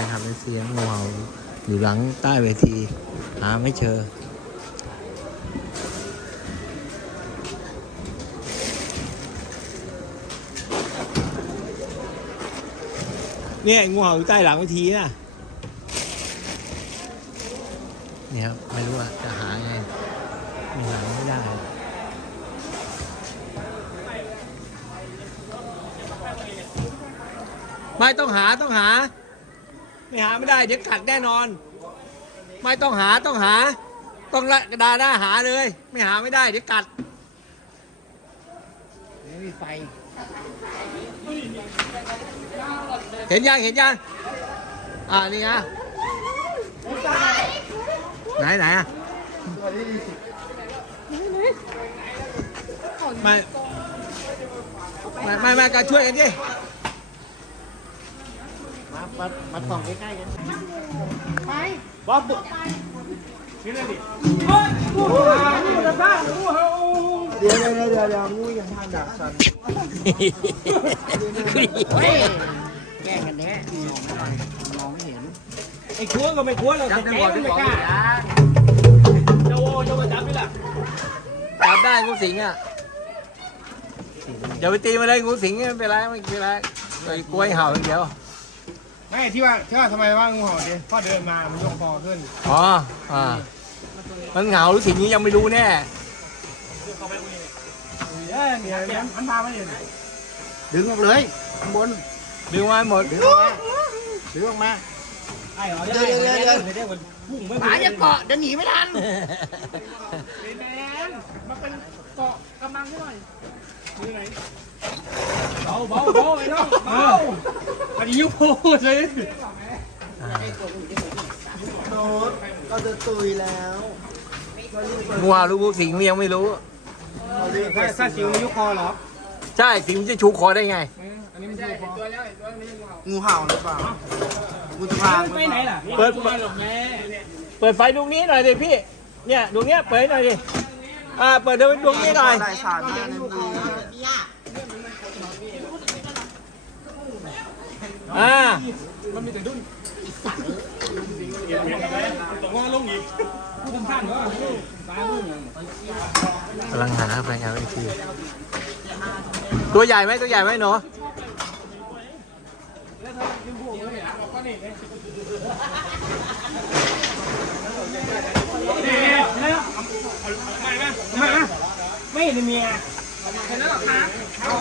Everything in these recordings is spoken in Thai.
นคลับเสียงงูเห่าอยู่หลังใต้เวทีหาไม่เจอเนี่ยงูเห่าอยู่ใต้หลังเวทีนะเนี่ยครับไม่รู้ว่าจะหาไงมีหาไม่ได้ไม่ต้องหาต้องหา ไม่หาไม่ได้เดี๋ยวกัดแน่นอน ไม่ต้องหาต้องหา ต้องละกระดาหน้าหาเลย ไม่หาไม่ได้เดี๋ยวกัดไม่มีไฟเห็นยังเห็นยังอ่านี่นะไหนไหนอะไม่ไม่ไม่ไม่กันช่วยกันดิ มามามาส่องใกล้ๆกันบ๊อบนี่เลยดิเฮ้ยงูเห่างูจะสร้างงูเห่าเดี๋ยวเดี๋ยวเดี๋ยวเดี๋ยวงูยังทางดักสันเฮ้ยแกล้งกันแน่มองไม่เห็นไอ้ควงก็ไม่ควงหรอกแต่แกมันไม่กล้าจะโวจะมาจับนี่แหละจับได้งูสิงอะอย่าไปตีมาเลยงูสิงไม่เป็นไรไม่เป็นไรไอ้กล้วยเห่าอย่างเดียว ไม่ที่ว่าที่ว่าทำไมว่างูเห่าดิพ่อเดินมามันยกคอขึ้นอ๋ออ่ามันเหงาหรือสิงนี้ยังไม่รู้แน่เอ้ยเนี่ยเนี่ยมันพามาเนี่ยดึงออกเลยข้างบนดึงมาหมดดึงออกมาดึงออกมาไอ้เหรอเดี๋ยวเดี๋ยวเดี๋ยวเดี๋ยวพุ่งไม่หมาจะเกาะจะหนีไม่ทันแมนมาเป็นเกาะกำลังให้หน่อยอยู่ไหนเบาเบาเบาไอ้น้องเบาอันนี้ ยุบโพดเลยโน้ตเราจะตุยแล้วงูเห่าหรืองูสิงยังไม่รู้เราเรียกถ้าถ้าสิวมันยุบคอเหรอใช่สิงมันจะชูคอได้ไง อันนี้มันยุบคอตัวแล้วตัวนี้งูเห่างูเห่าหรือเปล่างูจงอางไปไหนล่ะเปิดไปหรอกแม่เปิดไฟดวงนี้หน่อยดิพี่ เนี่ยดวงเนี้ยเปิดหน่อยดิ อ่า เปิดดวงดวงนี้หน่อยได้สารมาในมือ อ่ามันมีแต่ดุ้นต้องว่าลงอีกผู้ทำท่านเหรอตาดุ้นกำลังหาแฟนคลับอีกทีตัวใหญ่ไหมตัวใหญ่ไหมหนูไม่ได้เมียเห็นแล้วหรอคะเอา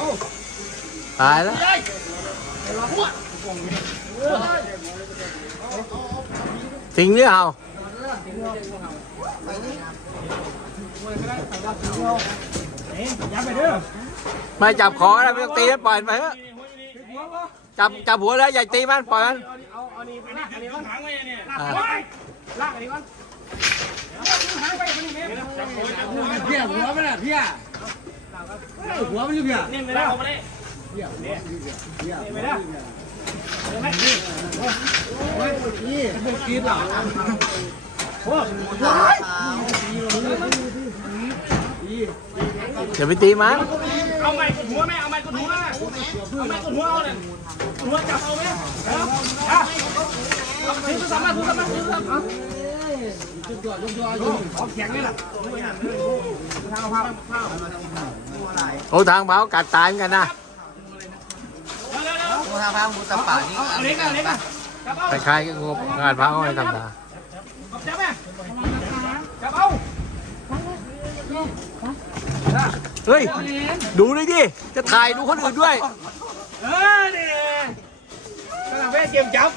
ตายแล้ว สิงหรือเห่าเอ๊ะยับข้อไม่จับคอแล้วไม่ต้องตีแล้วปล่อยมันไปเถอะจับจับหัวแล้วอย่าตีมันปล่อยมันเอาเอานี่ไปลากอันนี้ก่อนหางไว้เนี่ยลากอันนี้ก่อนหางไปคนนี้เนี่ยเพี้ยหัวมันอะเพี้ยหัวมันอยู่เพี้ยนี่ไม่ได้เอามาได้นี่ไม่ได้นี่มันกินหรอย่าไปตีมันเอาไม้กดหัวแม่เอาไม้กดหัวเอาไม้กดหัวเอาเนี่ยหัวจับเอาไหมเอาเอาถือสามารถถือสามารถถือสามารถเอาแข็งนี่แหละทางเผาโอ้ทางเมากัดตายเหมือนกันนะ ทางพางูตะป่านี่เอาเล็กเอาเล็กอะจับเอาคล้ายๆกับงูงานพระเขาไม่ทำตาจับแม่จับเอาเฮ้ย ดูเลยดิ จะถ่ายดูคนอื่นด้วย เออนี่กำลังแม่เกมจับ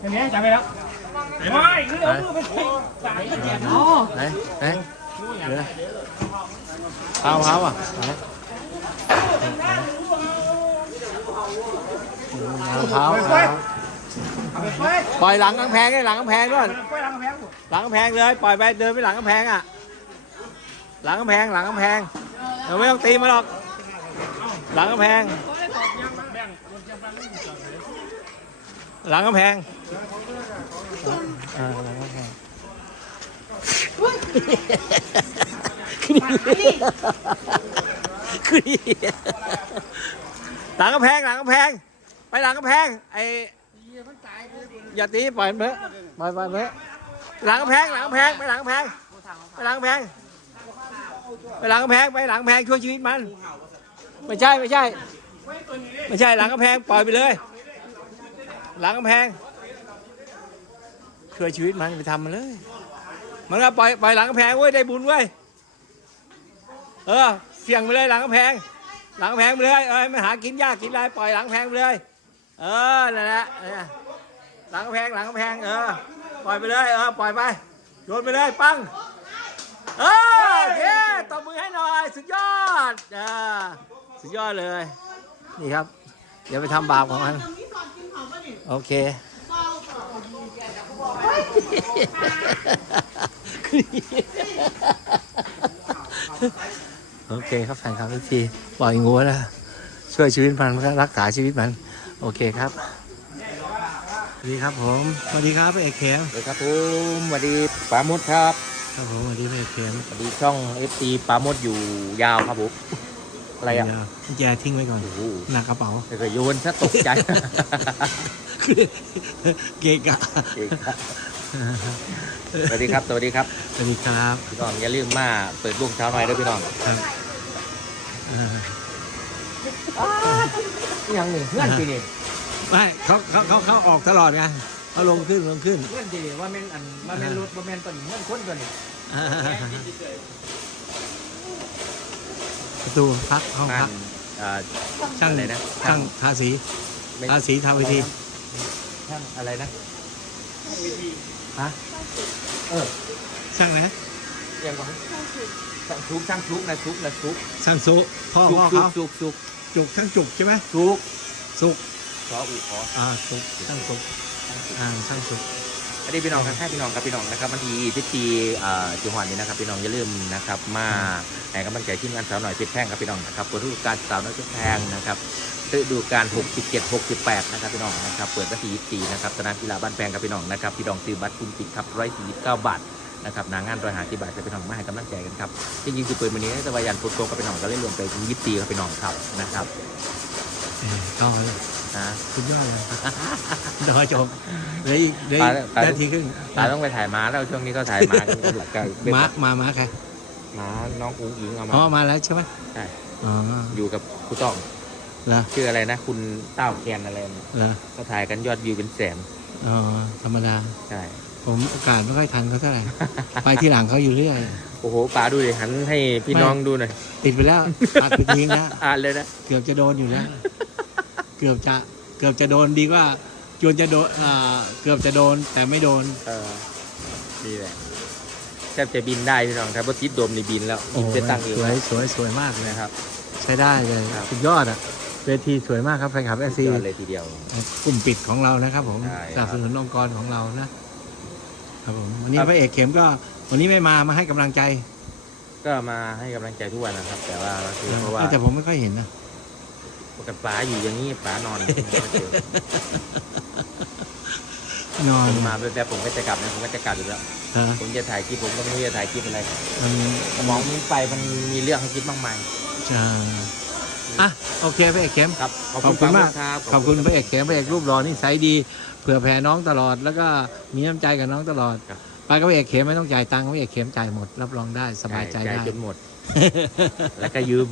เห็นไหมจับไปแล้วไม่คือเอามือไปใส่สายก็เจ็บเนาะไหนไหน เดี๋ยวนะเท้าเท้าอะไหนเท้าเท้าเท้าเอาไปไปปล่อยหลังกำแพงให้ หลังกำแพงด้วยไปทางกำแพงหลังกำแพงเลยปล่อดินหลังกำแพงอะแพงหลังกรอกหลังกำแพง ไปหลังกำแพง ไออย่าตีปล่อยมันเถอะปล่อยปล่อยมันเถอะหลังกำแพงหลังกำแพงไปหลังกำแพงไปหลังกำแพงไปหลังกำแพงไปหลังกำแพงช่วยชีวิตมัน ไม่ใช่ไม่ใช่ ไม่ใช่หลังกำแพงปล่อยไปเลย หลังกำแพงช่วยชีวิตมันไปทำมันเลย มันก็ปล่อยปล่อยหลังกำแพงเว้ยได้บุญเว้ยเออเสี่ยงไปเลยหลังกำแพง หลังกำแพงไปเลยเอ้ยไม่หากินยากกินอะไรปล่อยหลังกำแพงไปเลย เออนั่นแหละเนี่ยหลังกำแพงหลังกำแพงเออปล่อยไปเลยเออปล่อยไปโยนไปเลยปังเออโอเคตบมือให้หน่อยสุดยอดอ่าสุดยอดเลย นี่ครับเดี๋ยวไปทำบาปของมันโอเค โอเคครับแฟนคลับทุกทีปล่อยงูนะช่วยชีวิตมันรักษาชีวิตมัน โอเคครับสวัสดีครับผมสวัสดีครับพี่เอกเขมสวัสดีครับผมสวัสดีปามุดครับ ครับผมสวัสดีพี่เอกเขมสวัสดีช่อง FC ปามุดอยู่ยาวครับผมอะไรอะเดี๋ยวกุญแจทิ้งไว้ก่อนโอ้โหหนักกระเป๋าแต่ก็โยนซะตกใจ เกะกะเก่งครับ สวัสดีครับ สวัสดีครับ สวัสดีครับพี่น้องอย่าลืมมาเปิดลูกเช้าหน่อยเด้วยพี่น้องครับเออยังนี่เพื่อนจีนี่ไม่เขาเขาเขาเขาออกตลอดไงเขาลงขึ้นลงขึ้นเพื่อนจีนี่ว่าแม่นอันว่าแม่นรถว่าแม่นตัวนี้เพื่อนคนตัวนี้ประตูพักห้องงาพันกอ่าช่างอะไรนะช่างทาสีไม่ทาสีทำวิธีช่างอะไรนะ ฮะเออช่างนะเรียงก่อนช่างชุกช่างชุกนะชุกนะชุกช่างซุพ่อชุกพ่อชุกเขาชุกชุกจุกช่างจุกใช่ไหมชุกสุกขออุขออ่าสุกช่างสุกอ่าช่างสุก อันนี้พี่น้องครับให้พี่น้องครับพี่น้องนะครับวันที่พิธีอ่าจิหวันนี้นะครับพี่น้องอย่าลืมนะครับมาให้กำลังใจทีมงานสาวหน่อยเพชรแพงครับพี่น้องนะครับเปิดฤดูกาลสาวน้อยเพชรแพงนะครับฤดูกาล67 68นะครับพี่น้องนะครับเปิดวันที่24นะครับสนามกีฬาบ้านแพงครับพี่น้องนะครับพี่น้องซื้อบัตรคุณติดครับ149บาทนะครับนางงานรอยหาที่บาทครับพี่น้องมาให้กำลังใจกันครับจริงๆคือเปิดวันนี้แต่ว่ายันฟุตโกกับพี่น้องก็เล่นรวมไปถึง24ครับพี่น้องครับนะครับเออเข้ามาเลย นะสุดยอดเลยเดี๋ยวจบเหลยอีกเหลยไปอีกไปนาทีครึ่งตาต้องไปถ่ายม้าแล้วช่วงนี้ก็ถ่ายม้ากันก็หลักกันม้ามาม้าใครม้าน้องอุ้งอิงเอามาอ๋อมาแล้วใช่ไหมใช่อ๋ออยู่กับคุณต้องเหรอชื่ออะไรนะ คุณเต้าแคนอะไรนะเหรอก็ถ่ายกันยอดวิวเป็นแสนอ๋อธรรมดาใช่ผมโอกาสไม่ค่อยทันเขาเท่าไหร่ไปที่หลังเขาอยู่เรื่อยโอ้โหป๋าดูดิหันให้พี่ไม่น้องดูหน่อยติดไปแล้วตัดไปทิ้งแล้วอ่านเลยนะเกือบจะโดนอยู่แล้ว เกือบจะเกือบจะโดนดีกว่าจวนจะโดนอ่าเกือบจะโดนแต่ไม่โดน เออนี่แหละแทบจะบินได้พี่น้องถ้าบติดโดมนี่บินแล้วบินไปตั้งเองสวยแล้วสวยสวยมากเลยนะครับ ใช้ได้เลยครับสุดยอดอะเวทีสวยมากครับแฟนคลับเอซียอดเลยทีเดียว กลุ่มปิดของเรานะครับผมใช่สครับนับสนุนองค์กรของเรานะครับผมวันนี้ครับพระเอกเข็มก็วันนี้ไม่มามาให้กำลังใจ ก็มาให้กำลังใจทุกวันนะครับ แต่ว่าก็คือเพราะว่าแต่ผมไม่ค่อยเห็นนะ ปกติป๋าอยู่อย่างนี้ป๋านอนไม่เจอนอนผมมาแบบผมก็จะกลับนะผมก็จะกลับอยู่แล้ว ฮะผมจะถ่ายคลิปผมก็ไม่รู้จะถ่ายคลิปอะไรมันสมองมันไปมันมีเรื่องให้คิดมากมายจะอะโอเคพระเอกเข็มครับขอบคุณมากครับขอบคุณพระเอกเข็มพระเอกรูปหล่อนี่ใสยดี เผื่อแผ่น้องตลอด แล้วก็มีน้ำใจกับน้องตลอดครับไปกับพระเอกเข็มไม่ต้องจ่ายตังค์พระเอกเข็มจ่ายหมด รับรองได้สบายใจได้จนหมด แล้วก็ยืม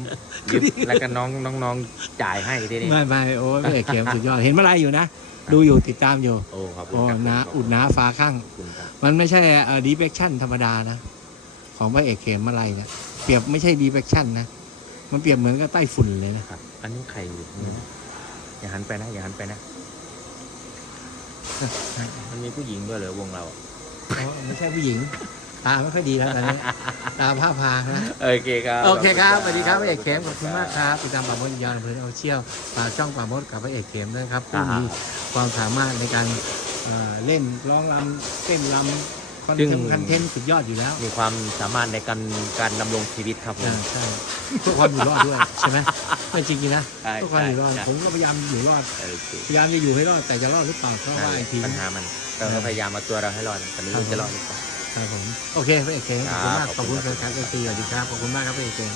ยืมแล้วก็น้องน้องน้องจ่ายให้ทีนี้ไม่ไม่โอ้ยพระเอกเข็มสุดยอดเห็นเมื่อไรอยู่นะ ดูอยู่ติดตามอยู่ โอ้ขอบคุณโอ้ครับนะขบอุคุณดหนาฟ้าข้างขอบคุณครับมันไม่ใช่เอ่อดีเฟคชั่นธรรมดานะ ของพระเอกเข็มอะไรเนี่ยเปรียบไม่ใช่ดีเฟคชั่นนะ มันเปรียบเหมือนกับใต้ฝุ่นเลยนะครับ อันนี้ใครอยู่นี่นะอย่าหันไปนะอย่าหันไปนะมันมีผู้หญิงด้วยเหรอวงเราอ๋อไม่ใช่ผู้หญิง ตาไม่ค่อยดีแล้วตอนนี้ ตาผ้าพางนะ โอเคครับโอเคครับสวัสดีครับพระเอกเข็มขอบคุณมากครับติดตามป่าโมดยอนเพื่อนเอาเชี่ยวฝากช่องป่าโมดกับพระเอกเข็มด้วยครับผู้มีความสามารถในการเอ่อเล่นร้องรำเต้นรำคอนเทนต์คอนเทนต์สุดยอดอยู่แล้ว มีความสามารถในการการดำรงชีวิตครับผมอ่าใช่เพื่อความอยู่รอดด้วยใช่ไหมไม่จริงๆนะใช่เพื่อความอยู่รอดใช่ผมก็พยายามอยู่รอดโอเคพยายามจะอยู่ให้รอดแต่จะรอดหรือเปล่าก็ว่าอีกทีปัญนะหามันเราก็พยายามมาตัวเราให้รอดแต่ไม่รู้จะรอดหรือเปล่า ครับผม โอเคพระเอกเข็มขอบคุณมากครับขอบคุณขอบคุณครับเอซีสวัสดีครับ ขอบคุณมากครับพระเอกเข็ม